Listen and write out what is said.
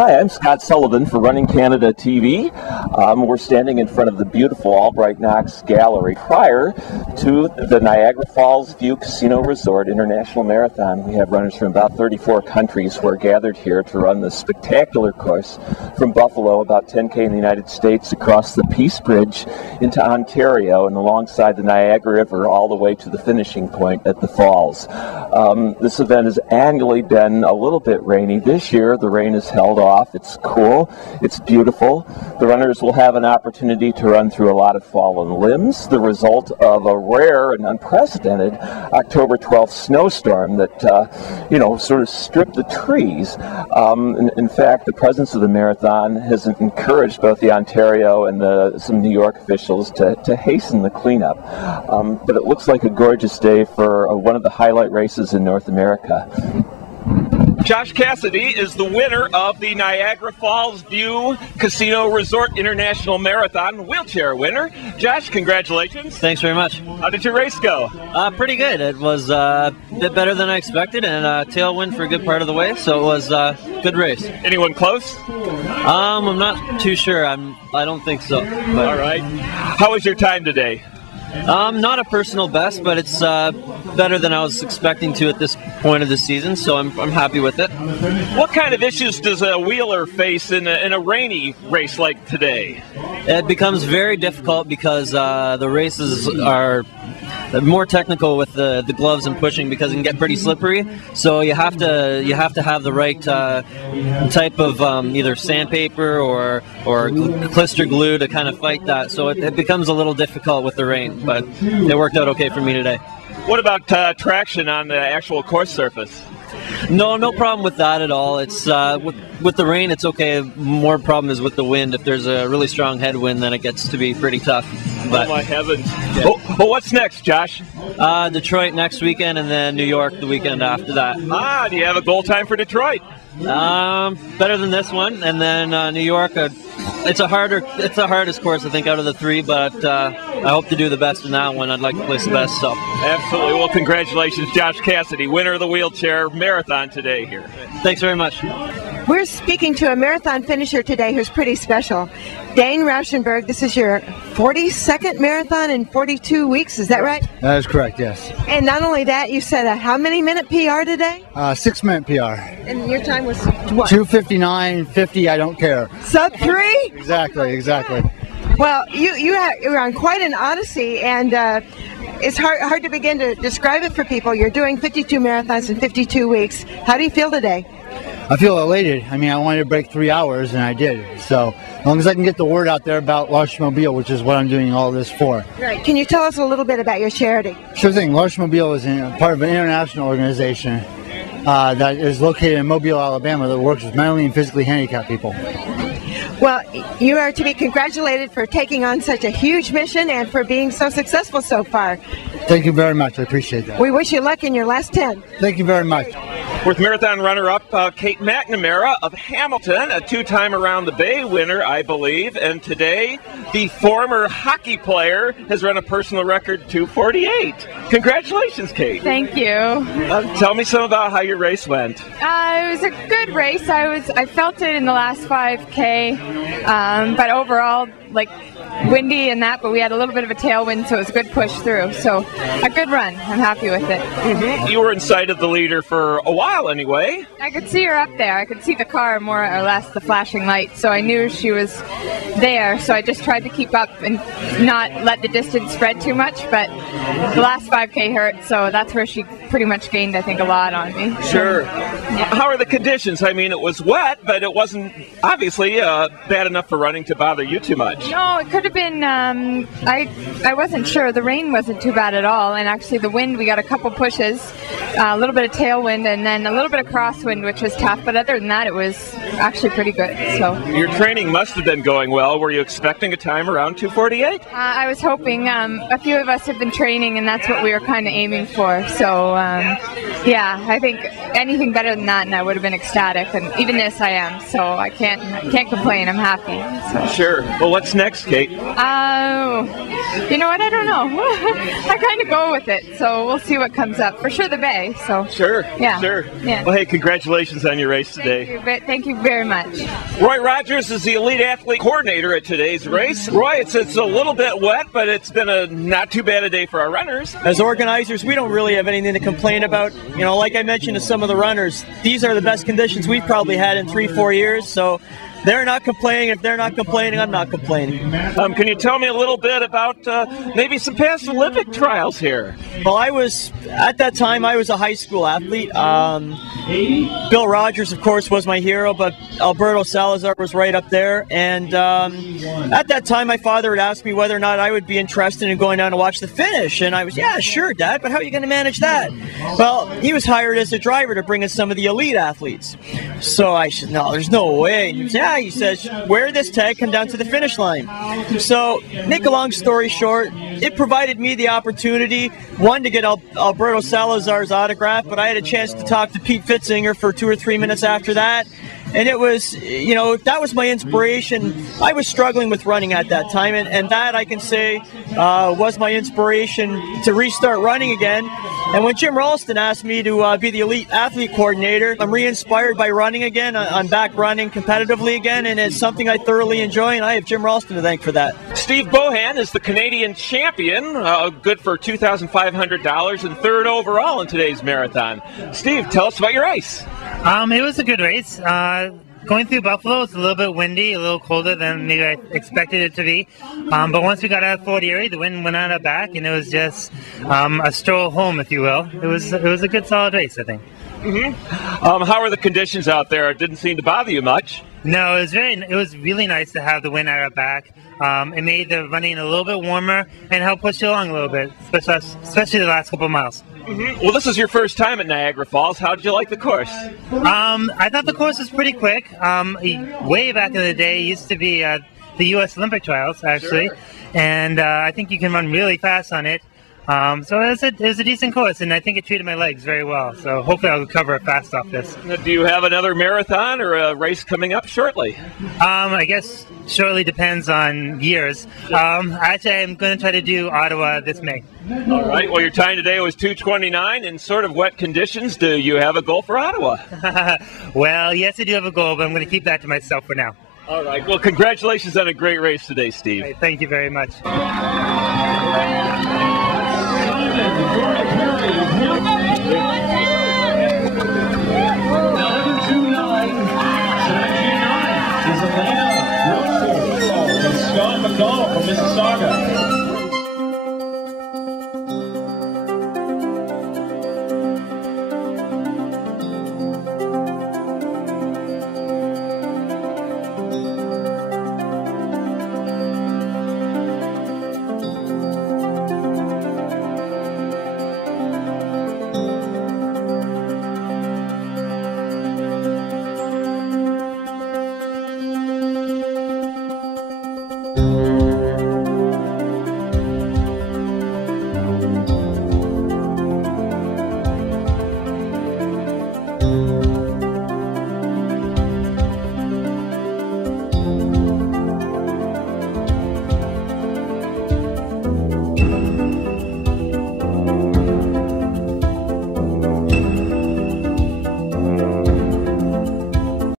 Hi, I'm Scott Sullivan for Running Canada TV. We're standing in front of the beautiful Albright Knox Gallery prior to the Niagara Falls View Casino Resort International Marathon. We have runners from about 34 countries who are gathered here to run this spectacular course from Buffalo, about 10K in the United States, across the Peace Bridge into Ontario and alongside the Niagara River all the way to the finishing point at the falls. This event has annually been a little bit rainy. This year the rain is held off. It's cool. It's beautiful. The runners will have an opportunity to run through a lot of fallen limbs, the result of a rare and unprecedented October 12th snowstorm that, sort of stripped the trees. In fact, the presence of the marathon has encouraged both the Ontario and some New York officials to hasten the cleanup. But it looks like a gorgeous day for one of the highlight races in North America. Josh Cassidy is the winner of the Niagara Falls View Casino Resort International Marathon, wheelchair winner. Josh, congratulations. Thanks very much. How did your race go? Pretty good. It was a bit better than I expected, and tailwind for a good part of the way, so it was a good race. Anyone close? I'm not too sure. I don't think so. But. All right. How was your time today? Not a personal best, but it's better than I was expecting to at this point of the season, so I'm happy with it. What kind of issues does a wheeler face in a rainy race like today? It becomes very difficult because the races are more technical with the gloves and pushing because it can get pretty slippery. So you have to have the right type of either sandpaper or clister glue to kind of fight that. So it becomes a little difficult with the rain, but it worked out okay for me today. What about traction on the actual course surface? No problem with that at all. It's with the rain, it's okay. More problem is with the wind. If there's a really strong headwind, then it gets to be pretty tough. But, oh my heavens! Yeah. Well, what's next, Josh? Detroit next weekend, and then New York the weekend after that. Do you have a goal time for Detroit? Better than this one, and then New York. It's the hardest course I think out of the three, but I hope to do the best in that one. I'd like to place the best. So absolutely. Well, congratulations, Josh Cassidy, winner of the wheelchair marathon today here. Thanks very much. We're speaking to a marathon finisher today who's pretty special. Dane Rauschenberg, this is your 42nd marathon in 42 weeks, is that right? That is correct, yes. And not only that, you said a how many minute PR today? 6-minute PR. And your time was what? 2:59:50, I don't care. Sub 3? Exactly. Well, you're on quite an odyssey, and it's hard to begin to describe it for people. You're doing 52 marathons in 52 weeks. How do you feel today? I feel elated. I mean, I wanted to break 3 hours, and I did. So as long as I can get the word out there about L'Archemobile, which is what I'm doing all this for. Right. Can you tell us a little bit about your charity? Sure thing. L'Archemobile is part of an international organization that is located in Mobile, Alabama, that works with mentally and physically handicapped people. Well, you are to be congratulated for taking on such a huge mission and for being so successful so far. Thank you very much. I appreciate that. We wish you luck in your last 10. Thank you very much. With marathon runner-up Kate McNamara of Hamilton, a two-time Around the Bay winner, I believe, and today the former hockey player has run a personal record 2:48. Congratulations, Kate. Thank you. Tell me some about how your race went. It was a good race. I felt it in the last 5K, but overall, windy and that, but we had a little bit of a tailwind, so it was a good push through. So a good run. I'm happy with it. Mm-hmm. You were in sight of the leader for a while anyway. I could see her up there. I could see the car more or less, the flashing light, so I knew she was there. So I just tried to keep up and not let the distance spread too much, but the last 5K hurt, so that's where she pretty much gained, I think, a lot on me. Sure. Yeah. How are the conditions? I mean, it was wet, but it wasn't obviously bad enough for running to bother you too much. No, it could have been, I wasn't sure. The rain wasn't too bad at all, and actually the wind, we got a couple pushes, a little bit of tailwind, and then a little bit of crosswind, which was tough, but other than that, it was actually pretty good. So your training must have been going well. Were you expecting a time around 2:48? I was hoping. A few of us have been training, and that's what we were kind of aiming for. So, yeah, I think anything better than that, and I would have been ecstatic. And even this, I am. So I can't complain. I'm happy. So. Sure. Well, what's next, Kate? You know what? I don't know. I kind of go with it. So we'll see what comes up. For sure, the Bay. So sure. Yeah. Sure. Yeah. Well, hey, congratulations on your race today. Thank you very much. Roy Rogers is the elite athlete coordinator at today's race. Roy, it's a little bit wet, but it's been a not too bad a day for our runners. As organizers, we don't really have anything to complain about. You know, like I mentioned to some of the runners, these are the best conditions we've probably had in 3-4 years. So they're not complaining. If they're not complaining, I'm not complaining. Can you tell me a little bit about maybe some past Olympic trials here? Well, at that time, I was a high school athlete. Bill Rogers, of course, was my hero, but Alberto Salazar was right up there. And at that time, my father had asked me whether or not I would be interested in going down to watch the finish. And I was, yeah, sure, Dad, but how are you going to manage that? Well, he was hired as a driver to bring in some of the elite athletes. So I said, no, there's no way. And he was, yeah, he says, wear this tag, come down to the finish line. So, make a long story short, it provided me the opportunity, one, to get Alberto Salazar's autograph, but I had a chance to talk to Pete Fitzinger for 2 or 3 minutes after that. And it was, you know, that was my inspiration. I was struggling with running at that time, and that, I can say, was my inspiration to restart running again. And when Jim Ralston asked me to be the elite athlete coordinator, I'm re-inspired by running again. I'm back running competitively again, and it's something I thoroughly enjoy, and I have Jim Ralston to thank for that. Steve Bohan is the Canadian champion, good for $2,500 and third overall in today's marathon. Steve, tell us about your race. It was a good race. Going through Buffalo, it's a little bit windy, a little colder than maybe I expected it to be. But once we got out of Fort Erie, the wind went out our back, and it was just a stroll home, if you will. It was a good, solid race, I think. How are the conditions out there? It didn't seem to bother you much. No, it was really nice to have the wind at our back. It made the running a little bit warmer and helped push you along a little bit, especially the last couple of miles. Well, this is your first time at Niagara Falls. How did you like the course? I thought the course was pretty quick. Way back in the day, it used to be the U.S. Olympic trials, actually. Sure. And I think you can run really fast on it. So it was a decent course, and I think it treated my legs very well. So hopefully I'll recover fast off this. Do you have another marathon or a race coming up shortly? I guess shortly depends on years. Actually, I'm going to try to do Ottawa this May. All right. Well, your time today was 2:29 in sort of wet conditions. Do you have a goal for Ottawa? Well, yes, I do have a goal, but I'm going to keep that to myself for now. All right. Well, congratulations on a great race today, Steve. Right, thank you very much. Thank you.